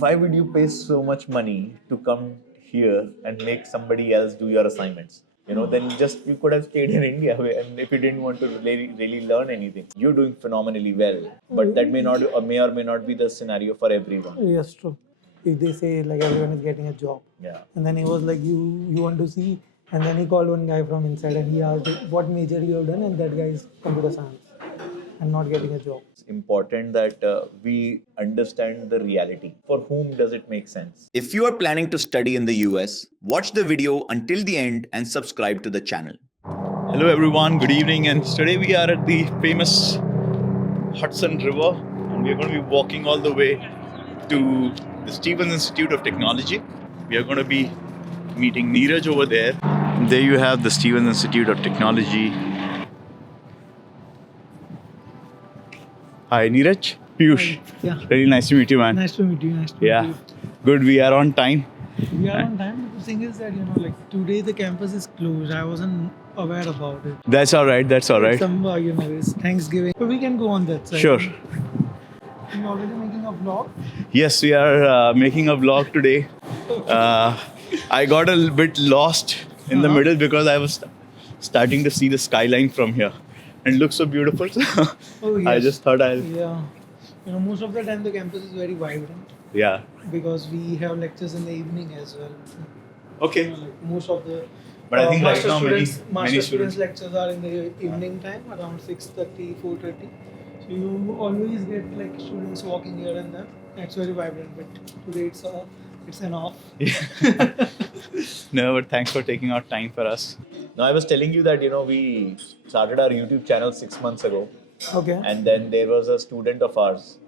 why would you pay so much money to come here and make somebody else do your assignments? Then just you could have stayed in India, and if you didn't want to really learn anything. You're doing phenomenally well, but that may or may not be the scenario for everyone. Yes, true. If they say like everyone is getting a job, Yeah. and then he was like, you want to see, and then he called one guy from inside and he asked what major you have done, and that guy is computer science and not getting a job. It's important that we understand the reality. For whom does it make sense? If you are planning to study in the US, watch the video until the end and subscribe to the channel. Hello everyone, good evening, and today we are at the famous Hudson River, and we are going to be walking all the way to the Stevens Institute of Technology. We are going to be meeting Neeraj over there. And there you have the Stevens Institute of Technology. Hi Neeraj, Piyush. Yeah. Very nice to meet you, man. Nice to meet you. Nice to meet Yeah, you. good. We are on time. We are on time. But the thing is that like today the campus is closed. I wasn't aware about it. That's all right. That's all right. Some it's Thanksgiving, but we can go on that side. Sure. You're already making a vlog. Yes, we are making a vlog today. I got a bit lost in the middle because I was starting to see the skyline from here, and it looks so beautiful. Oh yes. I just thought I'll. Yeah. Most of the time the campus is very vibrant Yeah. because we have lectures in the evening as well. Okay. Like most of the But I think right master now students, many students lectures are in the evening time around 6:30, 4:30. So you always get like students walking here and there. It's very vibrant, but today it's an off. No, but thanks for taking out time for us. No, I was telling you that we started our YouTube channel 6 months ago, Okay. and then there was a student of ours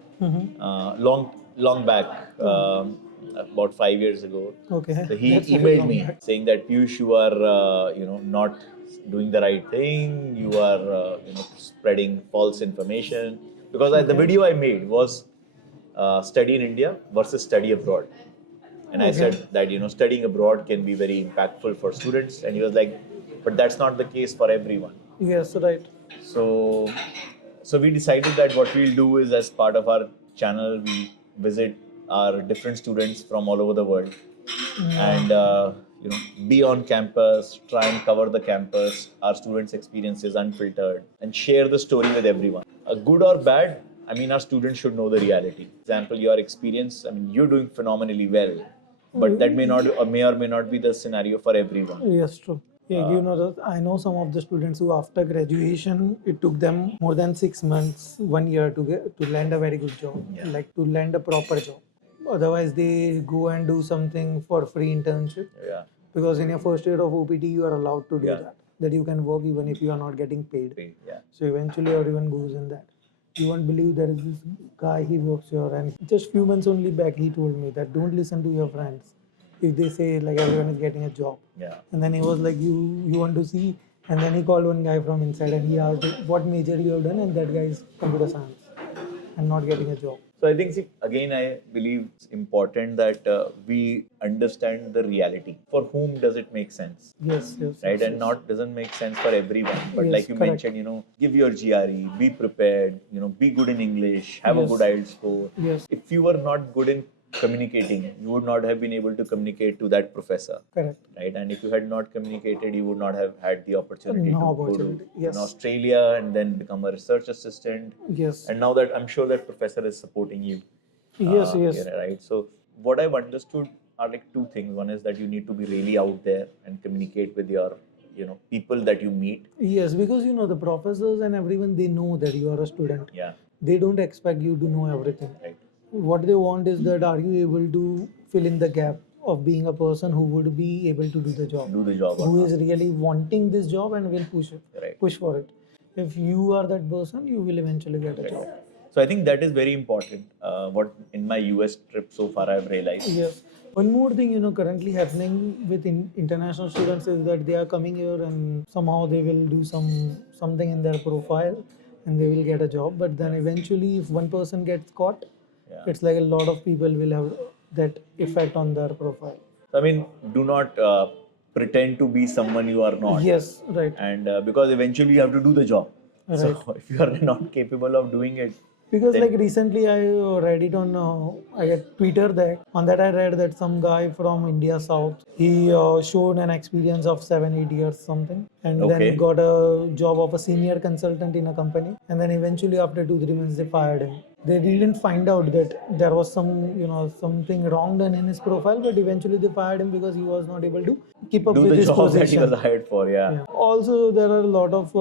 long back, about 5 years ago. Okay. So he That's very emailed long me back. saying that Piyush, you are not doing the right thing. You are spreading false information, because the video I made was study in India versus study abroad, and I said that studying abroad can be very impactful for students, and he was like, but that's not the case for everyone. Yes, right. So we decided that what we'll do is, as part of our channel, we visit our different students from all over the world, and be on campus, try and cover the campus, our students' experiences unfiltered, and share the story with everyone. Good or bad, our students should know the reality. Example, your experience, you're doing phenomenally well, but that may or may not be the scenario for everyone. Yes, true. Yeah, that I know some of the students who after graduation it took them more than 6 months, 1 year to land a very good job, like to land a proper job. Otherwise, they go and do something for free internship. Yeah. Because in your first year of OPT, you are allowed to do Yeah. that you can work even if you are not getting paid. Yeah. So eventually, everyone goes in that. You won't believe there is this guy, he works here, and just few months only back, he told me that don't listen to your friends if they say like everyone is getting a job. Yeah. And then he was like, you want to see, and then he called one guy from inside and he asked what major you have done, and that guy is computer science and not getting a job. So I think, again, I believe it's important that we understand the reality. For whom does it make sense? Yes, yes. Right, yes, and not doesn't make sense for everyone. But Yes, like you correct. mentioned, give your GRE, be prepared, be good in English, have a Yes. good IELTS score. Yes. If you were not good in communicating, you would not have been able to communicate to that professor. Correct. Right, and if you had not communicated, you would not have had the opportunity No to opportunity, go to yes. Australia and then become a research assistant. Yes. And now that I'm sure that professor is supporting you. Yes, yes. Here, right. So what I've understood are like two things. One is that you need to be really out there and communicate with your people that you meet. Yes, because the professors and everyone, they know that you are a student. Yeah. They don't expect you to know everything. Right. What they want is that are you able to fill in the gap of being a person who would be able to do the job, Do the job. or who not. is really wanting this job and will Right. push for it. If you are that person, you will eventually get a job. So I think that is very important. What in my US trip so far I've realized. Yes. One more thing, currently happening with international students is that they are coming here and somehow they will do something in their profile and they will get a job. But then eventually, if one person gets caught, it's like a lot of people will have that effect on their profile. So, do not pretend to be someone you are not. Yes, right. And because eventually you have to do the job. Right. So if you are not capable of doing it, Because Then- like recently I read it on I get Twitter that on that I read that some guy from India South he showed an experience of 7-8 years something and Okay. then got a job of a senior consultant in a company and then eventually after 2-3 months they fired him. They didn't find out that there was some something wrong done in his profile, but eventually they fired him because he was not able to keep up do with the his job that he position. was hired for. Yeah. Yeah. Also, there are a lot of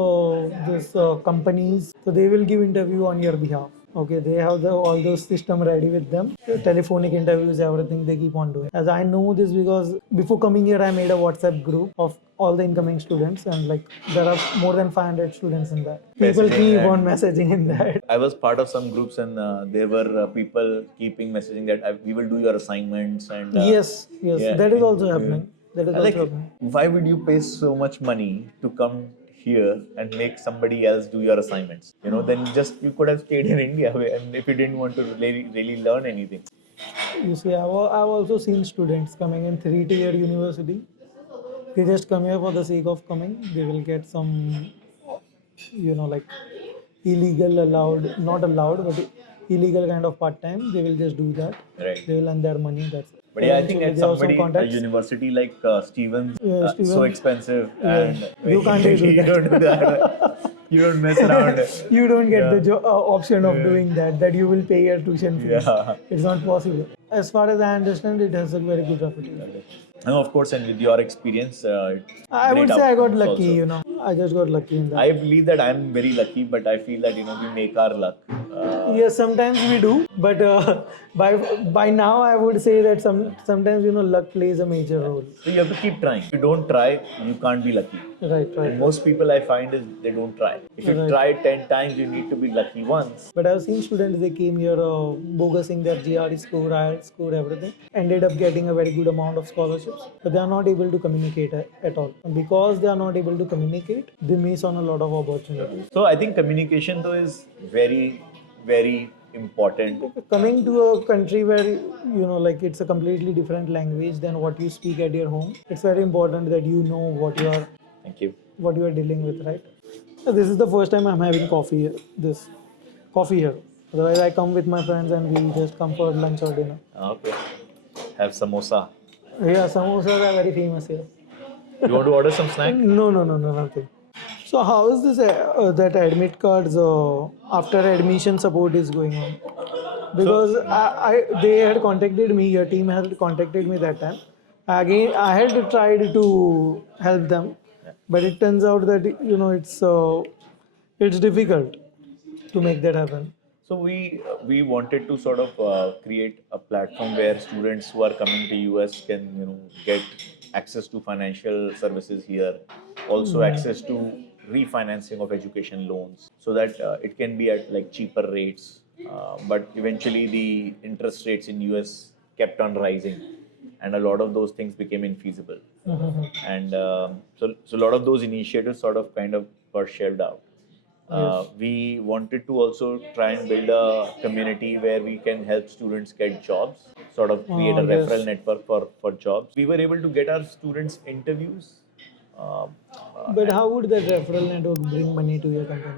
this companies, so they will give interview on your behalf. Okay, they have all those system ready with them. The telephonic interviews, everything they keep on doing. As I know this because before coming here, I made a WhatsApp group of all the incoming students, and like there are more than 500 students in that. People Messaging keep and- on messaging in that. I was part of some groups and there were people keeping messaging that we will do your assignments and Yes, yes, yeah, that is also happening. That is I also like happening. why would you pay so much money to come here and make somebody else do your assignments? Then just you could have stayed in India and if you didn't want to really learn anything. You see, I've also seen students coming in 3-tier university. They just come here for the sake of coming. They will get some, like illegal allowed, not allowed, but illegal kind of part time. They will just do that. Right. They will earn their money. That's it. But yeah, I think Eventually, at they have some somebody, a contacts. university like Stevens, Yeah, so Stevens, expensive yeah, and you can't do you that. don't do that. You don't mess around. You don't get the Yeah. option of doing that you will pay your tuition fees. Yeah. It's not possible. As far as I understand, it has a very good reputation. No, of course, and with your experience, I great would say I got outcomes lucky, also. I just got lucky in that. I believe that I'm very lucky, but I feel that we make our luck. Yes, sometimes we do, but by now I would say that sometimes luck plays a major role. So you have to keep trying. If you don't try, you can't be lucky. Right, right. And most people I find is they don't try. If you Right. try 10 times, you need to be lucky once. But I've seen students they came here bogusing their GRE score, IELTS score, everything, ended up getting a very good amount of scholarships, but they are not able to communicate at all. And because they are not able to communicate, they miss on a lot of opportunities. So I think communication though is very, very important. Coming to a country where like it's a completely different language than what you speak at your home, it's very important that you know Thank you. what you are dealing with, right? So this is the first time I'm having coffee here. This coffee here. Otherwise, I come with my friends and we just come for lunch or dinner. Okay. Have samosa. Yeah, samosas are very famous here. You want to order some snack? No, nothing. So how is this that admit cards after admission support is going on? Because they had contacted me. Your team had contacted me that time. Again, I had tried to help them, but it turns out that it's difficult to make that happen. So we wanted to sort of create a platform where students who are coming to US can get access to financial services here, also access to refinancing of education loans, so that it can be at like cheaper rates. But eventually the interest rates in US kept on rising, and a lot of those things became infeasible, and so a lot of those initiatives sort of kind of got shelved out. We wanted to also try and build a community where we can help students get jobs, sort of create a Yes. referral network for jobs. We were able to get our students interviews. But how would that referral network bring money to your company?